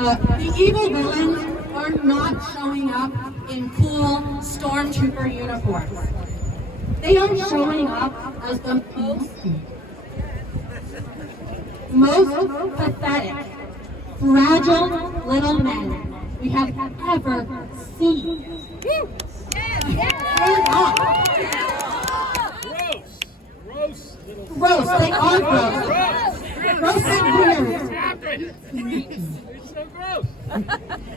The evil villains are not showing up in cool stormtrooper uniforms. They are showing up as the most pathetic, fragile little men we have ever seen. They're not. Gross. They are gross. Gross and weird. It's so gross.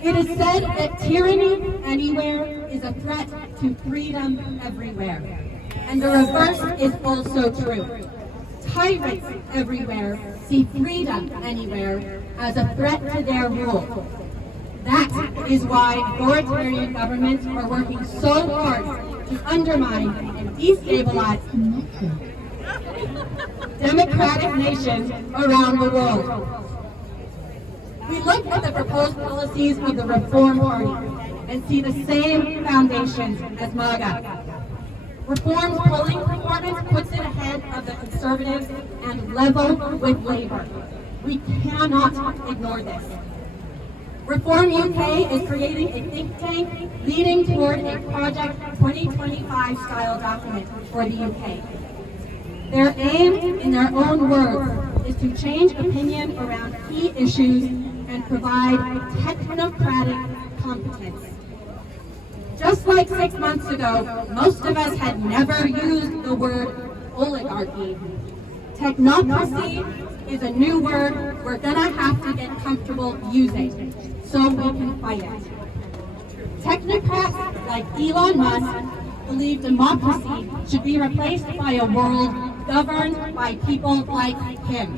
It is said that tyranny anywhere is a threat to freedom everywhere. And the reverse is also true. Tyrants everywhere see freedom anywhere as a threat to their rule. That is why authoritarian governments are working so hard to undermine and destabilize democratic nations around the world. We look at the proposed policies of the Reform Party and see the same foundations as MAGA. Reform's polling performance puts it ahead of the Conservatives and level with Labour. We cannot ignore this. Reform UK is creating a think tank leading toward a Project 2025 style document for the UK. Their aim, in their own words, is to change opinion around key issues and provide technocratic competence. Just like 6 months ago, most of us had never used the word oligarchy. Technocracy is a new word we're gonna have to get comfortable using so we can fight it. Technocrats like Elon Musk believe democracy should be replaced by a world governed by people like him,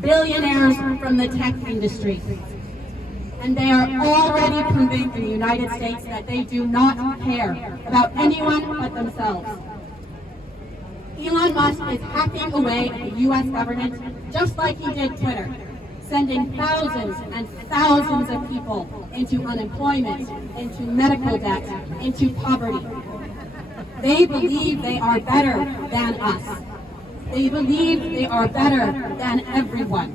billionaires from the tech industry. And they are already proving in the United States that they do not care about anyone but themselves. Elon Musk is hacking away at the US government just like he did Twitter, sending thousands and thousands of people into unemployment, into medical debt, into poverty. They believe they are better than us. They believe they are better than everyone.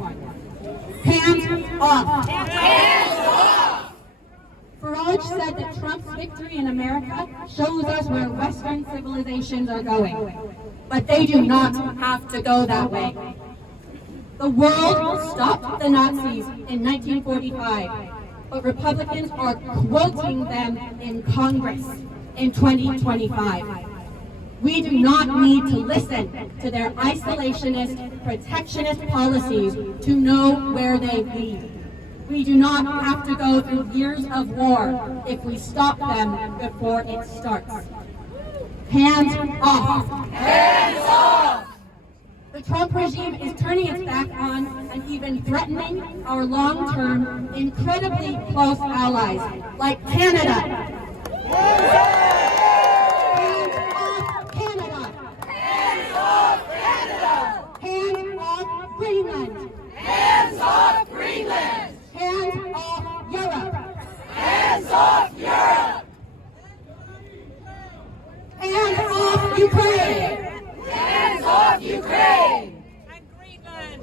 Hands off. Hands off! Farage said that Trump's victory in America shows us where Western civilizations are going. But they do not have to go that way. The world stopped the Nazis in 1945, but Republicans are quoting them in Congress in 2025. We do not need to listen to their isolationist, protectionist policies to know where they lead. We do not have to go through years of war if we stop them before it starts. Hands off! Hands off! The Trump regime is turning its back on and even threatening our long-term, incredibly close allies like Canada. Greenland. Hands off Greenland. Hands off Europe. Hands off Europe. Hands off Ukraine. Hands off Ukraine. And Greenland.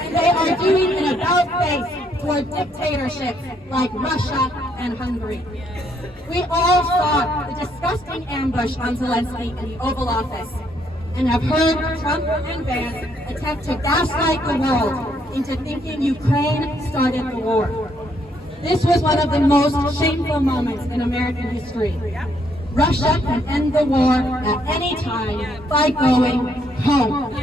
And they are doing an about-face toward dictatorships like Russia and Hungary. We all saw the disgusting ambush on Zelensky in the Oval Office, and have heard Trump and Vance attempt to gaslight the world into thinking Ukraine started the war. This was one of the most shameful moments in American history. Russia can end the war at any time by going home.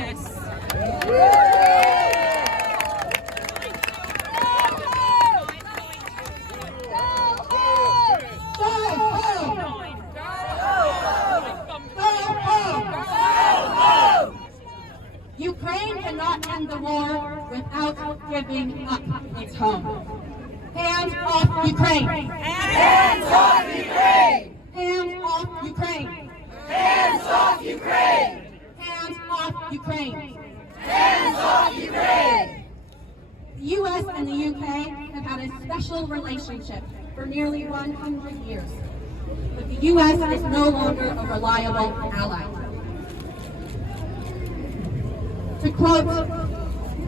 Ukraine cannot end the war without giving up its home. Hands off Ukraine! Hands off Ukraine! Hands off Ukraine! Hands off Ukraine! Hands off Ukraine! Hands off Ukraine! The U.S. and the U.K. have had a special relationship for nearly 100 years, but the U.S. is no longer a reliable ally. To quote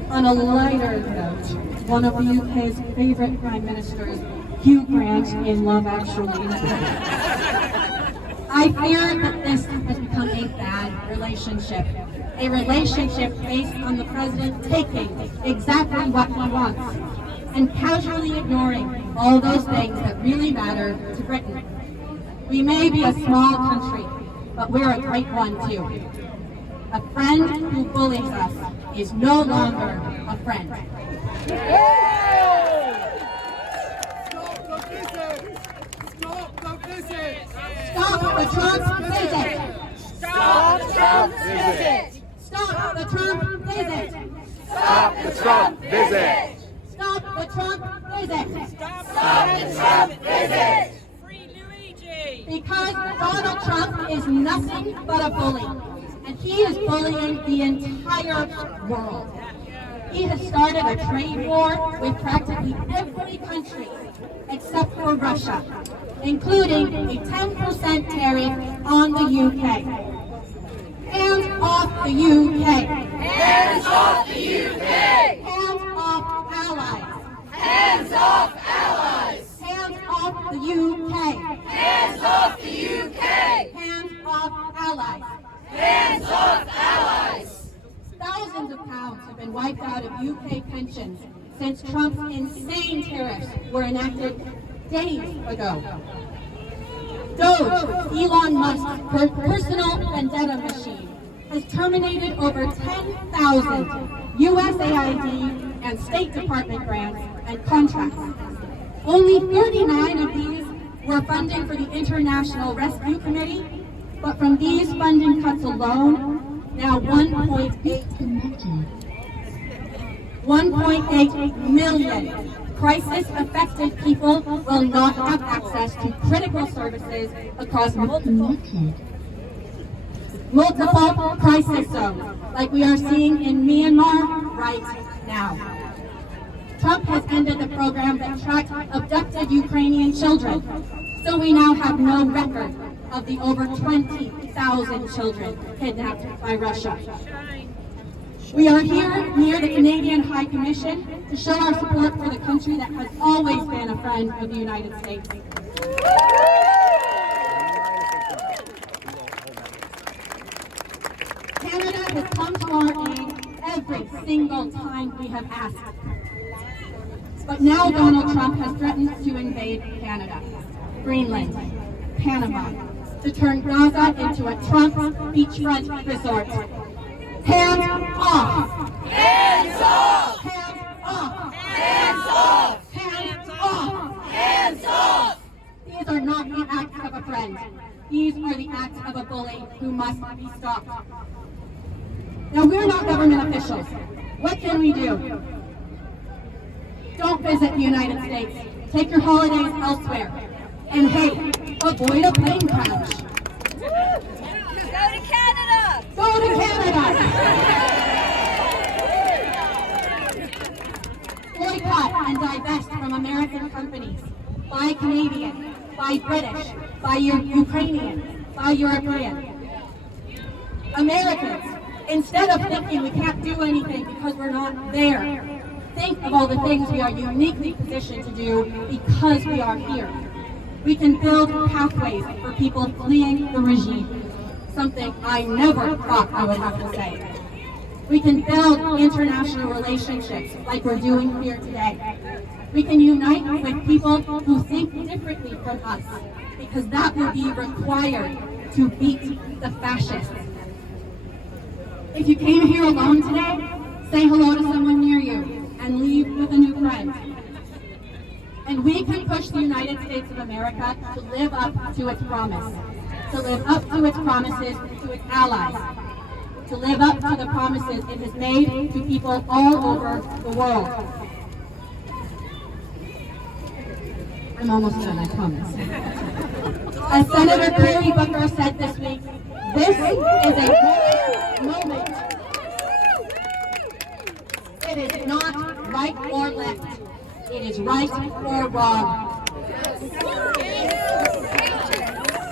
On a lighter note, one of the UK's favorite prime ministers, Hugh Grant in Love Actually. I fear that this has become a bad relationship. A relationship based on the president taking exactly what he wants and casually ignoring all those things that really matter to Britain. We may be a small country, but we're a great one too. A friend who bullies us is no longer a friend. Stop the visit! Stop the Trump visit! Stop the Trump visit! Stop the Trump visit! Stop the Trump visit! Stop the Trump visit! Stop the Trump visit! Free Luigi! Because Donald Trump is nothing but a bully, and he is bullying the entire world. He has started a trade war with practically every country except for Russia, including a 10% tariff on the UK. Hands off the UK! Hands off the UK! Hands off allies! Hands off allies! Hands off the UK! Hands off the UK! Hands off allies! Hands off allies! Thousands of pounds have been wiped out of UK pensions since Trump's insane tariffs were enacted days ago. Doge, Elon Musk's personal vendetta machine, has terminated over 10,000 USAID and State Department grants and contracts. Only 39 of these were funding for the International Rescue Committee, but from these funding cuts alone, now 1.8 million crisis-affected people will not have access to critical services across multiple crisis zones, like we are seeing in Myanmar right now. Trump has ended the program that tracked abducted Ukrainian children, so we now have no record of the over 20,000 children kidnapped by Russia. We are here near the Canadian High Commission to show our support for the country that has always been a friend of the United States. Canada has come to our aid every single time we have asked. But now Donald Trump has threatened to invade Canada, Greenland, Panama, to turn Gaza into a Trump beachfront resort. Hands off! Hands off! Hands off! Hands off! Hands off! Hands off! These are not the acts of a friend. These are the acts of a bully who must be stopped. Now, we're not government officials. What can we do? Don't visit the United States. Take your holidays elsewhere. And hey, avoid a plane crash. Go to Canada! Go to Canada! Boycott and divest from American companies. Buy Canadian, buy British, buy Ukrainian, buy European. Americans, instead of thinking we can't do anything because we're not there, think of all the things we are uniquely positioned to do because we are here. We can build pathways for people fleeing the regime, something I never thought I would have to say. We can build international relationships like we're doing here today. We can unite with people who think differently from us, because that will be required to beat the fascists. If you came here alone today, say hello to someone near you and leave with a new friend. And we can push the United States of America to live up to its promise, to live up to its promises to its allies, to live up to the promises it has made to people all over the world. I'm almost done, I promise. As Senator Cory Booker said this week, this is a moment. It is not right or left. It is right or wrong.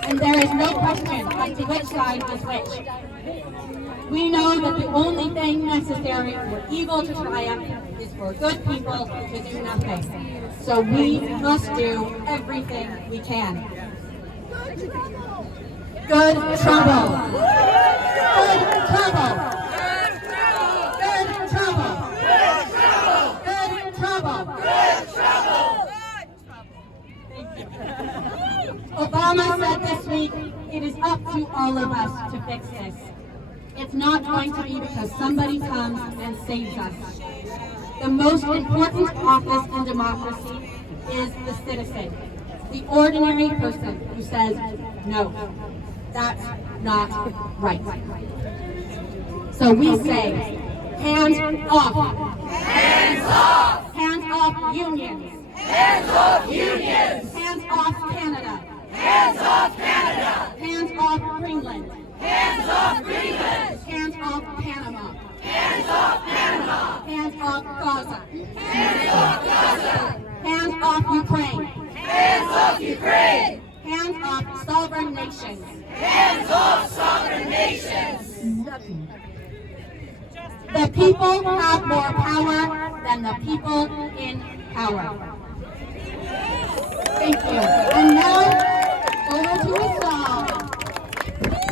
And there is no question as to which side is which. We know that the only thing necessary for evil to triumph is for good people to do nothing. So we must do everything we can. Good trouble. Good trouble. Good trouble. Good trouble. Obama said this week, it is up to all of us to fix this. It's not going to be because somebody comes and saves us. The most important office in democracy is the citizen, the ordinary person who says, no, that's not right. So we say, hands off. Hands off! Hands off unions. Hands off unions! Hands off Canada. Hands off Canada! Hands off Greenland. Hands off Greenland! Hands off Panama. Hands off Panama! Hands off Gaza. Hands off Gaza! Hands off Ukraine. Hands off Ukraine! Hands off sovereign nations. Hands off sovereign nations! The people have more power than the people in power.